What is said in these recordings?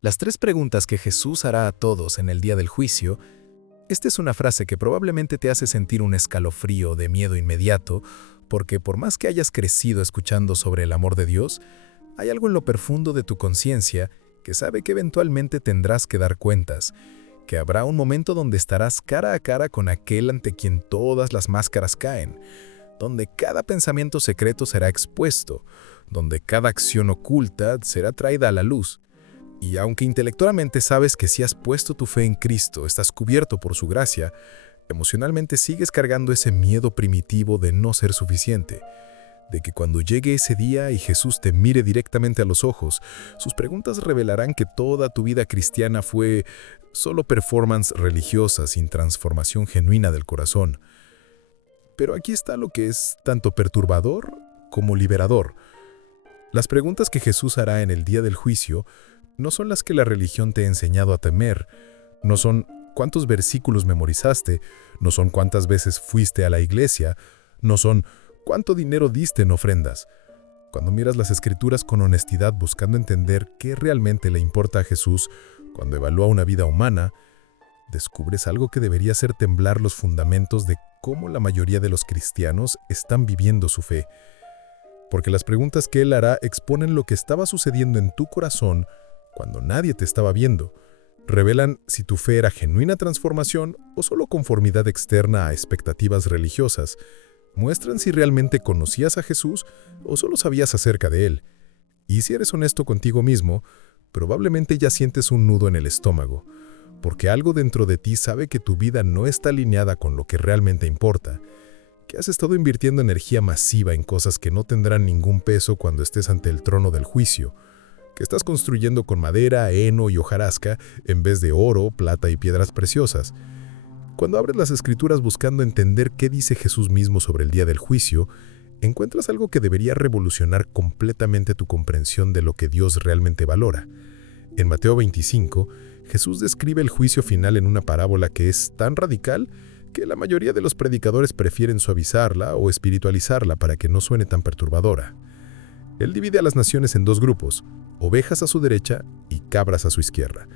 Las tres preguntas que Jesús hará a todos en el día del juicio. Esta es una frase que probablemente te hace sentir un escalofrío de miedo inmediato, porque por más que hayas crecido escuchando sobre el amor de Dios, hay algo en lo profundo de tu conciencia que sabe que eventualmente tendrás que dar cuentas, que habrá un momento donde estarás cara a cara con aquel ante quien todas las máscaras caen, donde cada pensamiento secreto será expuesto, donde cada acción oculta será traída a la luz. Y aunque intelectualmente sabes que si has puesto tu fe en Cristo, estás cubierto por su gracia, emocionalmente sigues cargando ese miedo primitivo de no ser suficiente, de que cuando llegue ese día y Jesús te mire directamente a los ojos, sus preguntas revelarán que toda tu vida cristiana fue solo performance religiosa sin transformación genuina del corazón. Pero aquí está lo que es tanto perturbador como liberador. Las preguntas que Jesús hará en el día del juicio no son las que la religión te ha enseñado a temer, no son cuántos versículos memorizaste, no son cuántas veces fuiste a la iglesia, no son cuánto dinero diste en ofrendas. Cuando miras las Escrituras con honestidad buscando entender qué realmente le importa a Jesús, cuando evalúa una vida humana, descubres algo que debería hacer temblar los fundamentos de cómo la mayoría de los cristianos están viviendo su fe. Porque las preguntas que Él hará exponen lo que estaba sucediendo en tu corazón cuando nadie te estaba viendo. Revelan si tu fe era genuina transformación o solo conformidad externa a expectativas religiosas. Muestran si realmente conocías a Jesús o solo sabías acerca de Él. Y si eres honesto contigo mismo, probablemente ya sientes un nudo en el estómago, porque algo dentro de ti sabe que tu vida no está alineada con lo que realmente importa, que has estado invirtiendo energía masiva en cosas que no tendrán ningún peso cuando estés ante el trono del juicio, que estás construyendo con madera, heno y hojarasca en vez de oro, plata y piedras preciosas. Cuando abres las Escrituras buscando entender qué dice Jesús mismo sobre el día del juicio, encuentras algo que debería revolucionar completamente tu comprensión de lo que Dios realmente valora. En Mateo 25, Jesús describe el juicio final en una parábola que es tan radical que la mayoría de los predicadores prefieren suavizarla o espiritualizarla para que no suene tan perturbadora. Él divide a las naciones en dos grupos, ovejas a su derecha y cabras a su izquierda.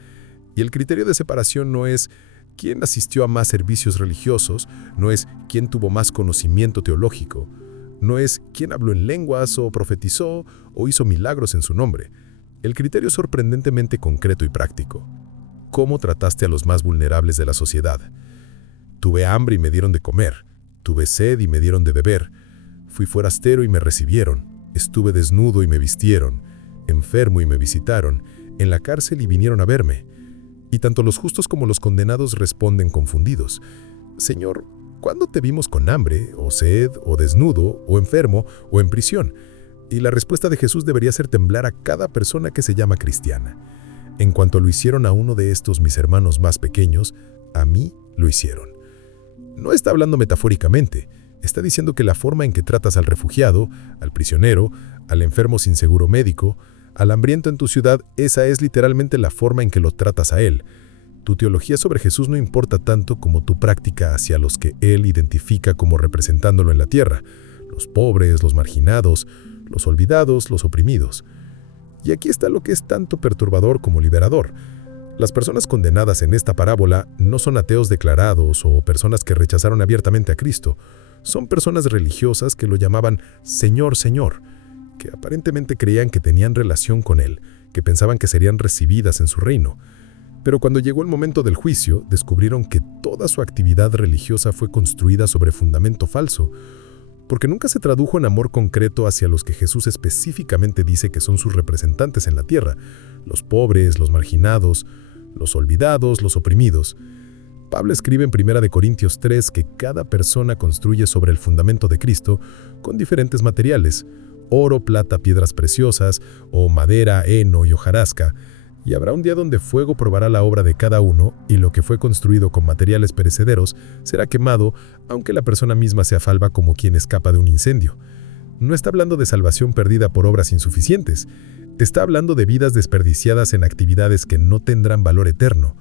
Y el criterio de separación no es quién asistió a más servicios religiosos, no es quién tuvo más conocimiento teológico, no es quién habló en lenguas o profetizó o hizo milagros en su nombre. El criterio es sorprendentemente concreto y práctico. ¿Cómo trataste a los más vulnerables de la sociedad? Tuve hambre y me dieron de comer, tuve sed y me dieron de beber, fui forastero y me recibieron, estuve desnudo y me vistieron, enfermo y me visitaron, en la cárcel y vinieron a verme. Y tanto los justos como los condenados responden confundidos: Señor, ¿cuándo te vimos con hambre, o sed, o desnudo, o enfermo, o en prisión? Y la respuesta de Jesús debería hacer temblar a cada persona que se llama cristiana. En cuanto lo hicieron a uno de estos mis hermanos más pequeños, a mí lo hicieron. No está hablando metafóricamente, está diciendo que la forma en que tratas al refugiado, al prisionero, al enfermo sin seguro médico, al hambriento en tu ciudad, esa es literalmente la forma en que lo tratas a Él. Tu teología sobre Jesús no importa tanto como tu práctica hacia los que Él identifica como representándolo en la tierra: los pobres, los marginados, los olvidados, los oprimidos. Y aquí está lo que es tanto perturbador como liberador. Las personas condenadas en esta parábola no son ateos declarados o personas que rechazaron abiertamente a Cristo. Son personas religiosas que lo llamaban Señor, Señor, que aparentemente creían que tenían relación con Él, que pensaban que serían recibidas en su reino. Pero cuando llegó el momento del juicio, descubrieron que toda su actividad religiosa fue construida sobre fundamento falso, porque nunca se tradujo en amor concreto hacia los que Jesús específicamente dice que son sus representantes en la tierra: los pobres, los marginados, los olvidados, los oprimidos. Pablo escribe en 1 Corintios 3 que cada persona construye sobre el fundamento de Cristo con diferentes materiales: oro, plata, piedras preciosas, o madera, heno y hojarasca. Y habrá un día donde fuego probará la obra de cada uno, y lo que fue construido con materiales perecederos será quemado, aunque la persona misma se afalva como quien escapa de un incendio. No está hablando de salvación perdida por obras insuficientes. Está hablando de vidas desperdiciadas en actividades que no tendrán valor eterno.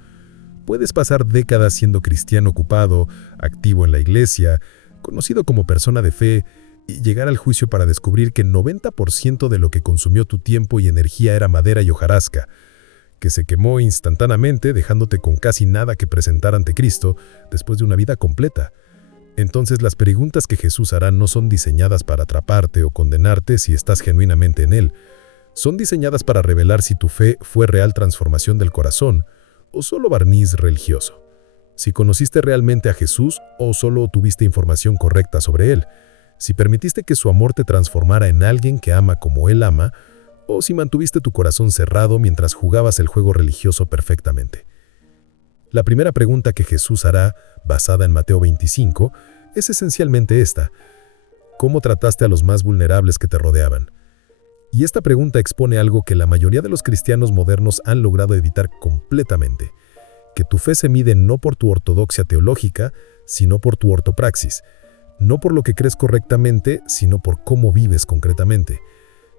Puedes pasar décadas siendo cristiano ocupado, activo en la iglesia, conocido como persona de fe, y llegar al juicio para descubrir que 90% de lo que consumió tu tiempo y energía era madera y hojarasca, que se quemó instantáneamente dejándote con casi nada que presentar ante Cristo después de una vida completa. Entonces las preguntas que Jesús hará no son diseñadas para atraparte o condenarte si estás genuinamente en Él. Son diseñadas para revelar si tu fe fue real transformación del corazón o solo barniz religioso. Si conociste realmente a Jesús o solo tuviste información correcta sobre Él. Si permitiste que su amor te transformara en alguien que ama como Él ama, o si mantuviste tu corazón cerrado mientras jugabas el juego religioso perfectamente. La primera pregunta que Jesús hará, basada en Mateo 25, es esencialmente esta: ¿cómo trataste a los más vulnerables que te rodeaban? Y esta pregunta expone algo que la mayoría de los cristianos modernos han logrado evitar completamente: que tu fe se mide no por tu ortodoxia teológica, sino por tu ortopraxis, no por lo que crees correctamente, sino por cómo vives concretamente.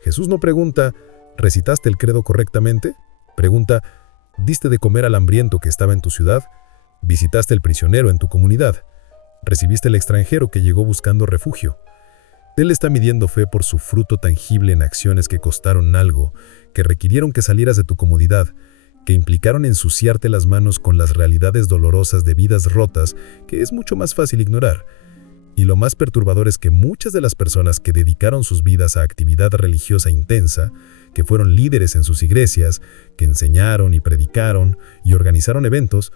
Jesús no pregunta, ¿recitaste el credo correctamente? Pregunta, ¿diste de comer al hambriento que estaba en tu ciudad? ¿Visitaste al prisionero en tu comunidad? ¿Recibiste al extranjero que llegó buscando refugio? Él está midiendo fe por su fruto tangible en acciones que costaron algo, que requirieron que salieras de tu comodidad, que implicaron ensuciarte las manos con las realidades dolorosas de vidas rotas que es mucho más fácil ignorar. Y lo más perturbador es que muchas de las personas que dedicaron sus vidas a actividad religiosa intensa, que fueron líderes en sus iglesias, que enseñaron y predicaron y organizaron eventos,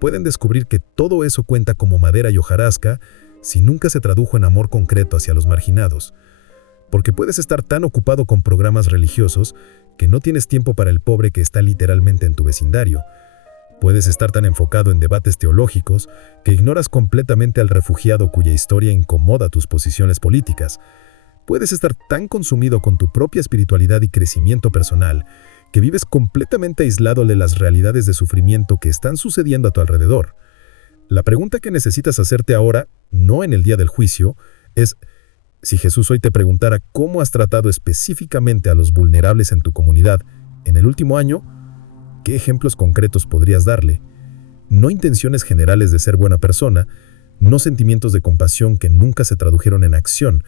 pueden descubrir que todo eso cuenta como madera y hojarasca si nunca se tradujo en amor concreto hacia los marginados. Porque puedes estar tan ocupado con programas religiosos que no tienes tiempo para el pobre que está literalmente en tu vecindario. Puedes estar tan enfocado en debates teológicos que ignoras completamente al refugiado cuya historia incomoda tus posiciones políticas. Puedes estar tan consumido con tu propia espiritualidad y crecimiento personal que vives completamente aislado de las realidades de sufrimiento que están sucediendo a tu alrededor. La pregunta que necesitas hacerte ahora, no en el día del juicio, es: si Jesús hoy te preguntara cómo has tratado específicamente a los vulnerables en tu comunidad en el último año, ¿qué ejemplos concretos podrías darle? No intenciones generales de ser buena persona, no sentimientos de compasión que nunca se tradujeron en acción.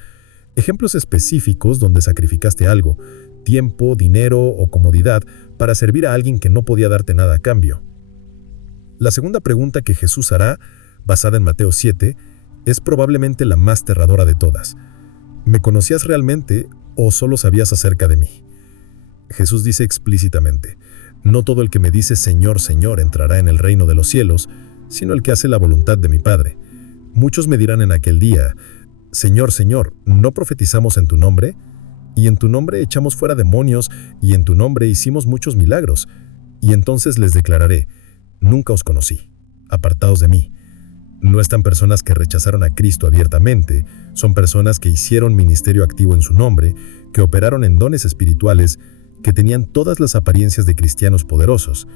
Ejemplos específicos donde sacrificaste algo, tiempo, dinero o comodidad para servir a alguien que no podía darte nada a cambio. La segunda pregunta que Jesús hará, basada en Mateo 7, es probablemente la más aterradora de todas. ¿Me conocías realmente o solo sabías acerca de mí? Jesús dice explícitamente: no todo el que me dice Señor, Señor entrará en el reino de los cielos, sino el que hace la voluntad de mi Padre. Muchos me dirán en aquel día: Señor, Señor, ¿no profetizamos en tu nombre? Y en tu nombre echamos fuera demonios, y en tu nombre hicimos muchos milagros. Y entonces les declararé: nunca os conocí, apartaos de mí. No están personas que rechazaron a Cristo abiertamente, son personas que hicieron ministerio activo en su nombre, que operaron en dones espirituales, que tenían todas las apariencias de cristianos poderosos.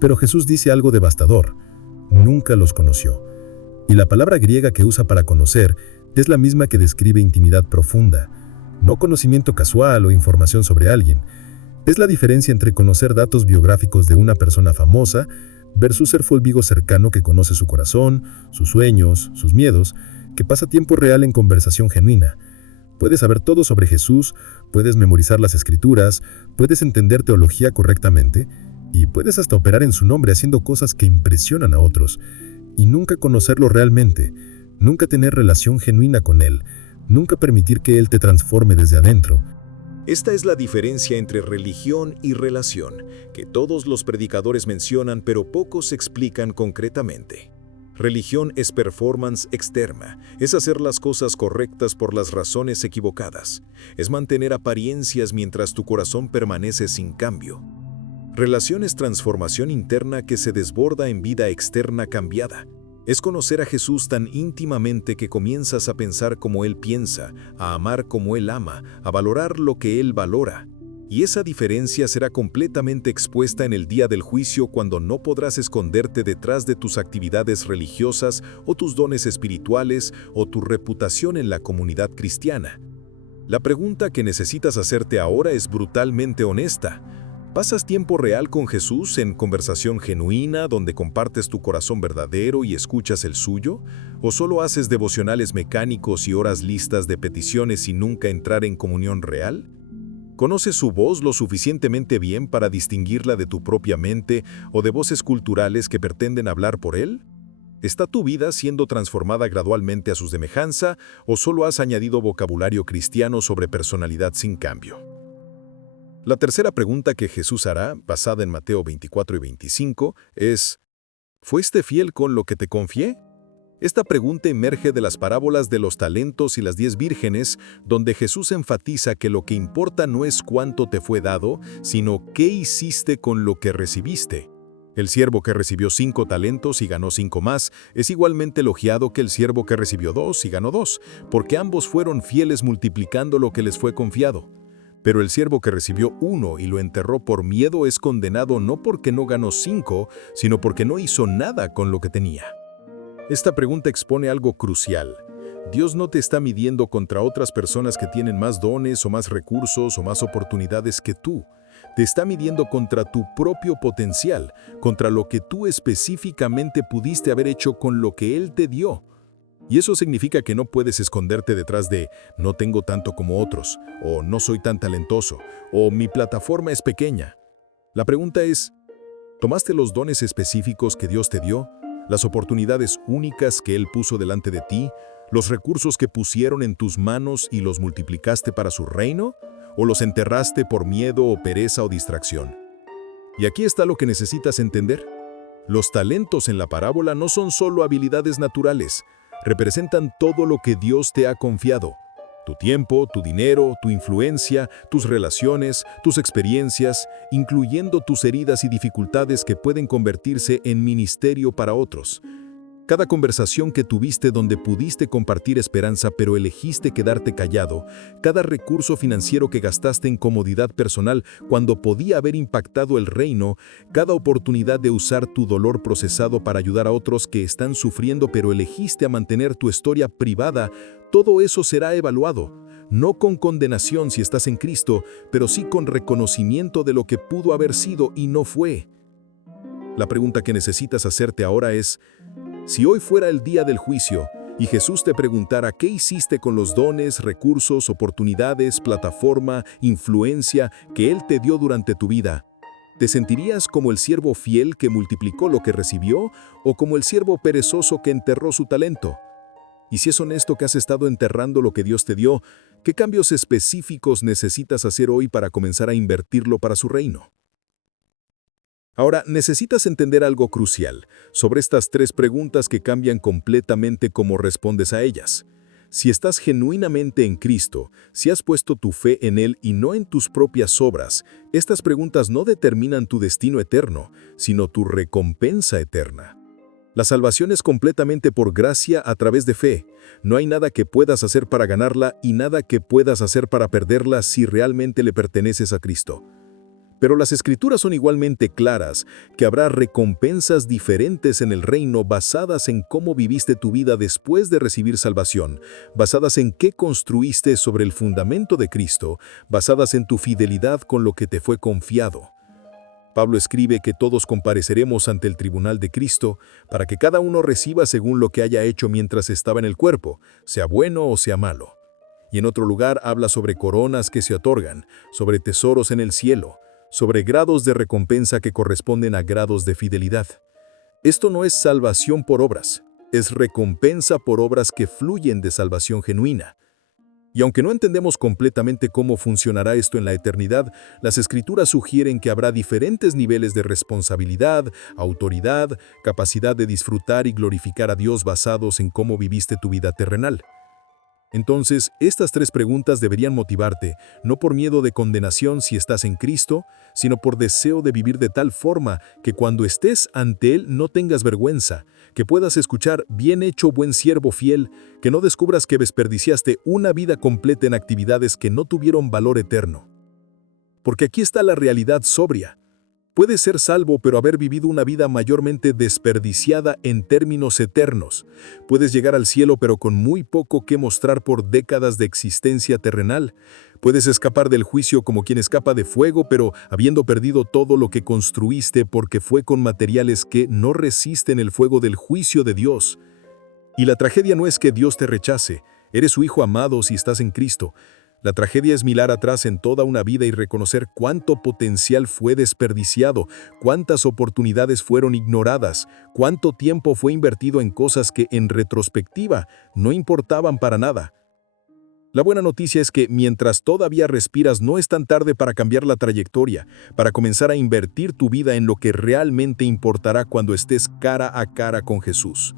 Pero Jesús dice algo devastador: nunca los conoció. Y la palabra griega que usa para conocer es la misma que describe intimidad profunda, no conocimiento casual o información sobre alguien. Es la diferencia entre conocer datos biográficos de una persona famosa versus ser fulvigo cercano que conoce su corazón, sus sueños, sus miedos, que pasa tiempo real en conversación genuina. Puedes saber todo sobre Jesús, puedes memorizar las escrituras, puedes entender teología correctamente y puedes hasta operar en su nombre haciendo cosas que impresionan a otros, y nunca conocerlo realmente, nunca tener relación genuina con Él, nunca permitir que Él te transforme desde adentro. Esta es la diferencia entre religión y relación, que todos los predicadores mencionan pero pocos explican concretamente. Religión es performance externa, es hacer las cosas correctas por las razones equivocadas, es mantener apariencias mientras tu corazón permanece sin cambio. Relación es transformación interna que se desborda en vida externa cambiada. Es conocer a Jesús tan íntimamente que comienzas a pensar como Él piensa, a amar como Él ama, a valorar lo que Él valora. Y esa diferencia será completamente expuesta en el día del juicio cuando no podrás esconderte detrás de tus actividades religiosas o tus dones espirituales o tu reputación en la comunidad cristiana. La pregunta que necesitas hacerte ahora es brutalmente honesta. ¿Pasas tiempo real con Jesús en conversación genuina donde compartes tu corazón verdadero y escuchas el suyo? ¿O solo haces devocionales mecánicos y horas listas de peticiones sin nunca entrar en comunión real? ¿Conoces su voz lo suficientemente bien para distinguirla de tu propia mente o de voces culturales que pretenden hablar por él? ¿Está tu vida siendo transformada gradualmente a su semejanza o solo has añadido vocabulario cristiano sobre personalidad sin cambio? La tercera pregunta que Jesús hará, basada en Mateo 24 y 25, es: ¿fuiste fiel con lo que te confié? Esta pregunta emerge de las parábolas de los talentos y las 10 vírgenes, donde Jesús enfatiza que lo que importa no es cuánto te fue dado, sino qué hiciste con lo que recibiste. El siervo que recibió 5 talentos y ganó 5 más es igualmente elogiado que el siervo que recibió 2 y ganó 2, porque ambos fueron fieles multiplicando lo que les fue confiado. Pero el siervo que recibió 1 y lo enterró por miedo es condenado no porque no ganó 5, sino porque no hizo nada con lo que tenía. Esta pregunta expone algo crucial. Dios no te está midiendo contra otras personas que tienen más dones o más recursos o más oportunidades que tú. Te está midiendo contra tu propio potencial, contra lo que tú específicamente pudiste haber hecho con lo que Él te dio. Y eso significa que no puedes esconderte detrás de «no tengo tanto como otros», o «no soy tan talentoso», o «mi plataforma es pequeña». La pregunta es, ¿tomaste los dones específicos que Dios te dio? ¿Las oportunidades únicas que Él puso delante de ti? ¿Los recursos que pusieron en tus manos y los multiplicaste para su reino? ¿O los enterraste por miedo o pereza o distracción? Y aquí está lo que necesitas entender. Los talentos en la parábola no son solo habilidades naturales, representan todo lo que Dios te ha confiado. Tu tiempo, tu dinero, tu influencia, tus relaciones, tus experiencias, incluyendo tus heridas y dificultades que pueden convertirse en ministerio para otros. Cada conversación que tuviste donde pudiste compartir esperanza pero elegiste quedarte callado, cada recurso financiero que gastaste en comodidad personal cuando podía haber impactado el reino, cada oportunidad de usar tu dolor procesado para ayudar a otros que están sufriendo pero elegiste a mantener tu historia privada, todo eso será evaluado. No con condenación si estás en Cristo, pero sí con reconocimiento de lo que pudo haber sido y no fue. La pregunta que necesitas hacerte ahora es: si hoy fuera el día del juicio y Jesús te preguntara qué hiciste con los dones, recursos, oportunidades, plataforma, influencia que Él te dio durante tu vida, ¿te sentirías como el siervo fiel que multiplicó lo que recibió o como el siervo perezoso que enterró su talento? Y si es honesto que has estado enterrando lo que Dios te dio, ¿qué cambios específicos necesitas hacer hoy para comenzar a invertirlo para su reino? Ahora, necesitas entender algo crucial sobre estas 3 preguntas que cambian completamente cómo respondes a ellas. Si estás genuinamente en Cristo, si has puesto tu fe en Él y no en tus propias obras, estas preguntas no determinan tu destino eterno, sino tu recompensa eterna. La salvación es completamente por gracia a través de fe. No hay nada que puedas hacer para ganarla y nada que puedas hacer para perderla si realmente le perteneces a Cristo. Pero las Escrituras son igualmente claras que habrá recompensas diferentes en el reino basadas en cómo viviste tu vida después de recibir salvación, basadas en qué construiste sobre el fundamento de Cristo, basadas en tu fidelidad con lo que te fue confiado. Pablo escribe que todos compareceremos ante el tribunal de Cristo para que cada uno reciba según lo que haya hecho mientras estaba en el cuerpo, sea bueno o sea malo. Y en otro lugar habla sobre coronas que se otorgan, sobre tesoros en el cielo, sobre grados de recompensa que corresponden a grados de fidelidad. Esto no es salvación por obras, es recompensa por obras que fluyen de salvación genuina. Y aunque no entendemos completamente cómo funcionará esto en la eternidad, las Escrituras sugieren que habrá diferentes niveles de responsabilidad, autoridad, capacidad de disfrutar y glorificar a Dios basados en cómo viviste tu vida terrenal. Entonces, estas 3 preguntas deberían motivarte, no por miedo de condenación si estás en Cristo, sino por deseo de vivir de tal forma que cuando estés ante Él no tengas vergüenza, que puedas escuchar «bien hecho, buen siervo fiel», que no descubras que desperdiciaste una vida completa en actividades que no tuvieron valor eterno. Porque aquí está la realidad sobria. Puedes ser salvo pero haber vivido una vida mayormente desperdiciada en términos eternos. Puedes llegar al cielo pero con muy poco que mostrar por décadas de existencia terrenal. Puedes escapar del juicio como quien escapa de fuego pero habiendo perdido todo lo que construiste porque fue con materiales que no resisten el fuego del juicio de Dios. Y la tragedia no es que Dios te rechace. Eres su hijo amado si estás en Cristo. La tragedia es mirar atrás en toda una vida y reconocer cuánto potencial fue desperdiciado, cuántas oportunidades fueron ignoradas, cuánto tiempo fue invertido en cosas que, en retrospectiva, no importaban para nada. La buena noticia es que mientras todavía respiras no es tan tarde para cambiar la trayectoria, para comenzar a invertir tu vida en lo que realmente importará cuando estés cara a cara con Jesús.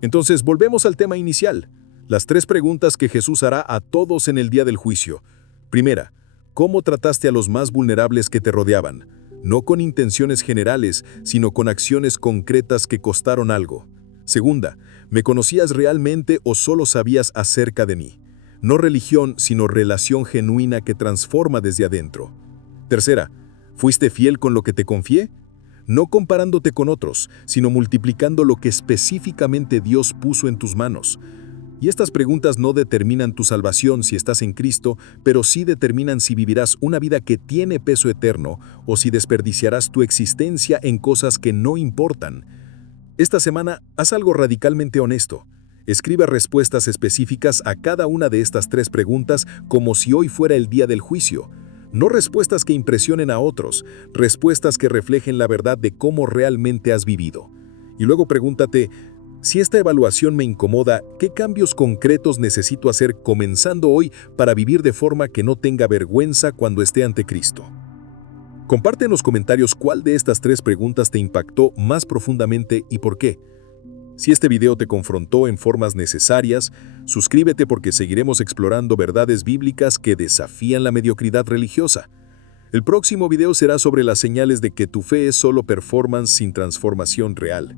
Entonces, volvemos al tema inicial. Las 3 preguntas que Jesús hará a todos en el día del juicio. Primera, ¿cómo trataste a los más vulnerables que te rodeaban? No con intenciones generales, sino con acciones concretas que costaron algo. Segunda, ¿me conocías realmente o solo sabías acerca de mí? No religión, sino relación genuina que transforma desde adentro. Tercera, ¿fuiste fiel con lo que te confié? No comparándote con otros, sino multiplicando lo que específicamente Dios puso en tus manos. Y estas preguntas no determinan tu salvación si estás en Cristo, pero sí determinan si vivirás una vida que tiene peso eterno o si desperdiciarás tu existencia en cosas que no importan. Esta semana, haz algo radicalmente honesto. Escribe respuestas específicas a cada una de estas 3 preguntas como si hoy fuera el día del juicio. No respuestas que impresionen a otros, respuestas que reflejen la verdad de cómo realmente has vivido. Y luego pregúntate, si esta evaluación me incomoda, ¿qué cambios concretos necesito hacer comenzando hoy para vivir de forma que no tenga vergüenza cuando esté ante Cristo? Comparte en los comentarios cuál de estas 3 preguntas te impactó más profundamente y por qué. Si este video te confrontó en formas necesarias, suscríbete porque seguiremos explorando verdades bíblicas que desafían la mediocridad religiosa. El próximo video será sobre las señales de que tu fe es solo performance sin transformación real.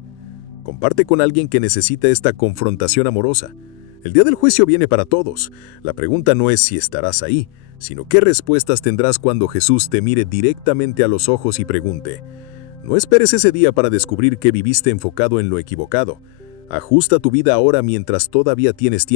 Comparte con alguien que necesita esta confrontación amorosa. El día del juicio viene para todos. La pregunta no es si estarás ahí, sino qué respuestas tendrás cuando Jesús te mire directamente a los ojos y pregunte. No esperes ese día para descubrir que viviste enfocado en lo equivocado. Ajusta tu vida ahora mientras todavía tienes tiempo.